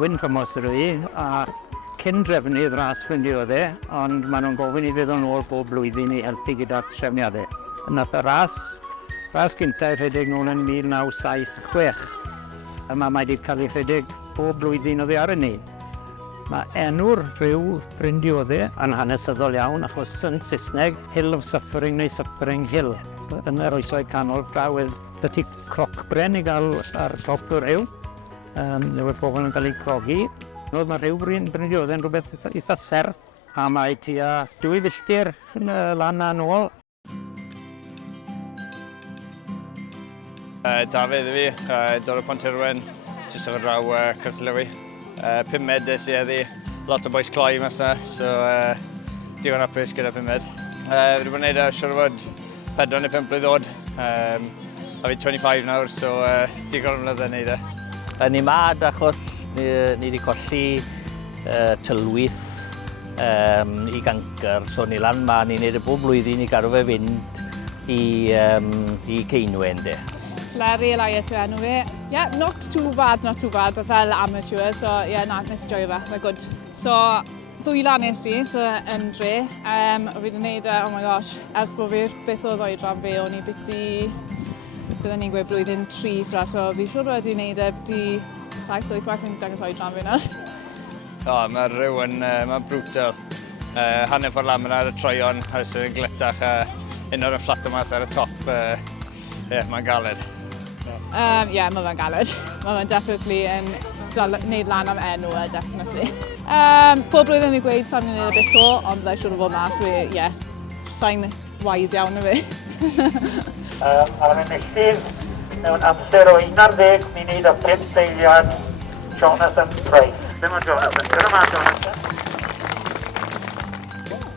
wyn Cymos ydw i, a cyn drefnu'r ras Dioddef, ond maen nhw'n gofyn i fydd o'n ôl bob blwyddyn i helpu gyda'r trefniadau. Nath y ras gyntaf rhedeg nôl yn 1976. Yma mae wedi cael ei rhedeg bob blwyddyn o ddi ar y ni. Mae enw'r rhyw Bryn Dioddef yn hanesyddol iawn achos yn Saesneg Hill of Suffering neu Suffering Hill. Yn yr oesoedd canol draw dy ti croc Bryn i gael ar top o'r rhyw. Newydd pobl yn cael ei crogi. Mae rhyw Bryn Dioddef yn rhywbeth eitha serth a mae tua 2 filltir lan a nôl. Dafydd i fi, dod o Pontirwen, jyst o'r draw Castell. 5 med des i eddi, lot o boes cloi mas yna, so digon apus gyda 5 med. Fi wedi bod yn gwneud siwr o fod 4 neu 5 blwydd a fi 25 nawr, so digon o mlynedd yn gwneud e. Ni mad achos ni wedi colli tylwyth i gancr, so ni lan ma, ni'n gwneud y bob blwyddyn i gadw fe fynd i Ceinwen de. Larry Elias yw enw fi. Yeah, not too bad, fel amateur, so yeah, nes joio fe, mae good. So, ddwylan nes i, so yn dre. O fi wedi gwneud, oh my gosh, ers bod fi beth oedd oedran fi, o'n i biti, byddwn ni'n gweud blwyddyn 3 ffra, so fi siwr wedi gwneud biti 7-8 waith yn dangos oedran fi nawr. Mae'r rhyw yn brutal. Hanner ffordd lan ar y troion, a ys yn glytach, un o'r fflato mas ar y top. Mae'n galed. Mae fe'n galed. Mae fe'n definitely yn gwneud lan am enw, definitely. Pob blwyddyn ni'n gweud sa'n gwneud y bit o, ond byddai siwr o fod mas, sa'n wise iawn o fi. Ar y milltydd, mewn amser o 11 munud a 5 deiliad, Jonathan Price. Ddim o'n Jonathan, dyna ma Jonathan.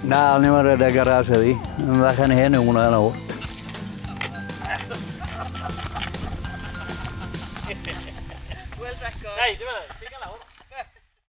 Na, ni mae'n rhedeg ar ras ydi. Yn ddech yn hen yw hwnna nawr. World record.